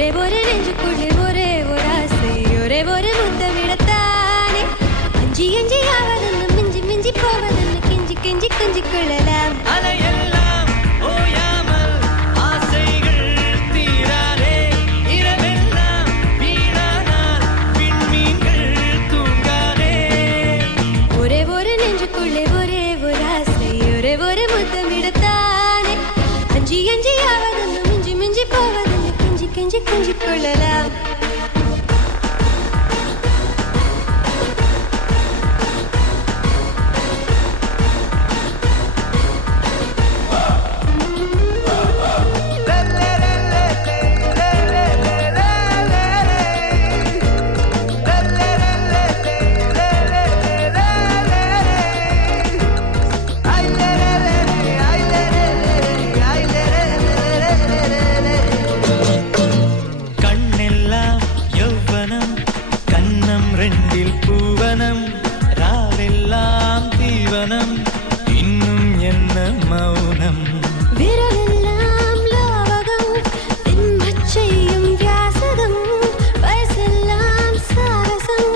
ஒரே ஒரு நெஞ்சுக்குள்ளே ஒரே ஒரு ஆசை ஒரே ஒரு முத்தமிடத்தானே அஞ்சி அஞ்சி ஆவதென்னு மிஞ்சி மிஞ்சி போவதென்னு கெஞ்சி கெஞ்சி கொஞ்சி கொள்ளலாம் அலையெல்லாம் ஓயாமல் ஆசைகள் தீராதே இரவெல்லாம் வீணானால் விண்மீன்கள் தூங்காதே ஒரே ஒரு நெஞ்சுக்குள்ளே ஒரே ஒரு ஆசை ஒரே ஒரு முத்தமிடத்தானே அஞ்சி அஞ்சி ஆவதென்னு மிஞ்சி மிஞ்சி போவதென்னு கெஞ்சி கெஞ்சி கொஞ்சி கொள்ளலாம் ரெண்டில் பூவனம் ராவெல்லாம் தீவனம் இன்னும் என்ன மௌனம் விரலெல்லாம் லாவகம் தின்மச்சையும் வியாசகம் வயசெல்லாம் சாரசம்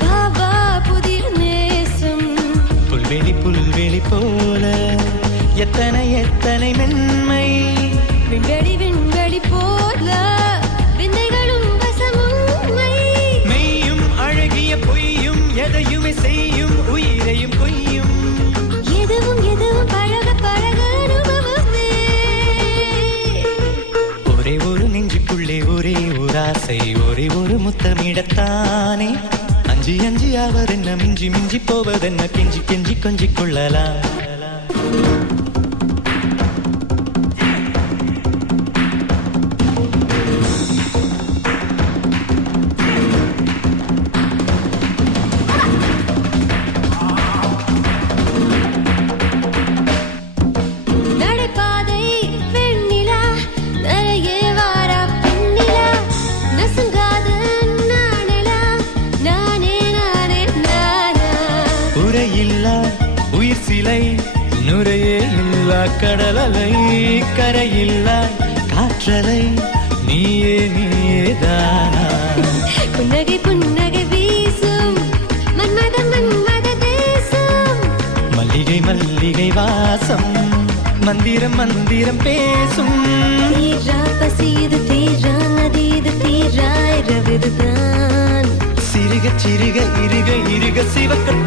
பாபா புதிய நேசம் புல்வெளி போல எத்தனை எத்தனை மென்மை விண்வெளி போல விந்தைகளும் வசமும்மை பொய்யும் எதையுமே செய்யும் உயிரையும் கொய்யும் எதுவும் எதுவும் பழக பழக அனுபவமே ஒரே ஒரு நெஞ்சுக்குள்ளே ஒரே ஒரு ஆசை ஒரே ஒரு முத்தமிடத்தானே அஞ்சி அஞ்சி அவர் என்ன மிஞ்சி மிஞ்சி போவதென்ன கெஞ்சி கெஞ்சி கொஞ்சிக் கொள்ளலாம் உயிர் சிலை நுரையே இல்லா கடலலை கரையில்லா காற்றலை நீயே நீயேதானா புன்னகை புன்னகை வீசும் மன்மத மன்மத தேசம் மல்லிகை மல்லிகை வாசம் மந்திரம் மந்திரம் பேசும் தீரா பசிது தீரா நதிது தீரா இரவிதுதான் சிறுக சிறுக இருக இருக சிவக்க